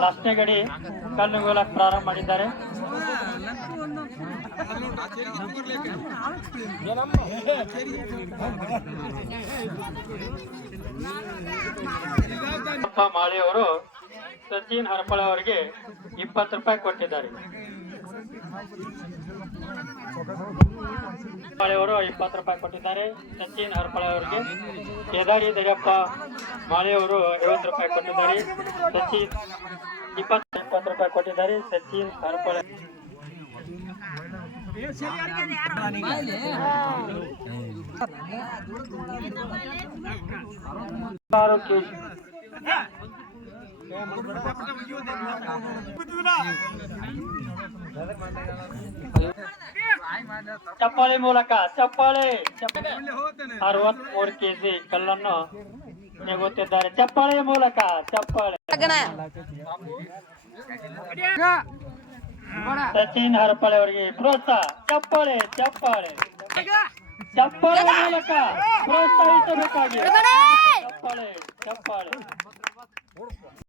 ಲಾಸ್ಟ್ನೇ ಗಡಿ ಕಲ್ಲುಗೋಲಕ್ಕೆ ಪ್ರಾರಂಭ ಮಾಡಿದ್ದಾರೆ. ಮಾಳಿಯವರು ಸಚಿನ್ ಹರಪಳ ಅವರಿಗೆ ಇಪ್ಪತ್ತು ರೂಪಾಯಿ ಕೊಟ್ಟಿದ್ದಾರೆ. ಮಾಳಿಯವರು ಇಪ್ಪತ್ತು ರೂಪಾಯಿ ಕೊಟ್ಟಿದ್ದಾರೆ. ಸಚಿನ್ ಹರಪಳ ಅವರಿಗೆ. ಕೇದಾರಿ ದರ್ಯಪ್ಪ ಮಾಳಿಯವರು ಐವತ್ತು ರೂಪಾಯಿ ಕೊಟ್ಟಿದ್ದಾರೆ ಸಚಿನ್ ಇಪ್ಪತ್ತು ಇಪ್ಪತ್ತು ರೂಪಾಯಿ ಕೊಟ್ಟಿದ್ದಾರೆ ಸಚಿನ್ ಹರಪಳ ಆರು ಕೆಜಿ ಚಪ್ಪಾಳೆ ಮೂಲಕ ಚಪ್ಪಾಳೆ. ಅರವತ್ಮೂರು ಕೆಜಿ ಕಲ್ಲನ್ನು ನೆಗುತ್ತಿದ್ದಾರೆ ಚಪ್ಪಾಳೆ ಮೂಲಕ ಚಪ್ಪಾಳೆ. ಸಚಿನ್ ಹರಪಳೆ ಅವರಿಗೆ ಪ್ರೋತ್ಸಾಹ. ಚಪ್ಪಾಳೆ ಚಪ್ಪಾಳೆ. ಚಪ್ಪಾಳೆ ಮೂಲಕ ಪ್ರೋತ್ಸಾಹಿಸಬೇಕಾಗಿ. ಚಪ್ಪಾಳೆ ಚಪ್ಪಾಳೆ.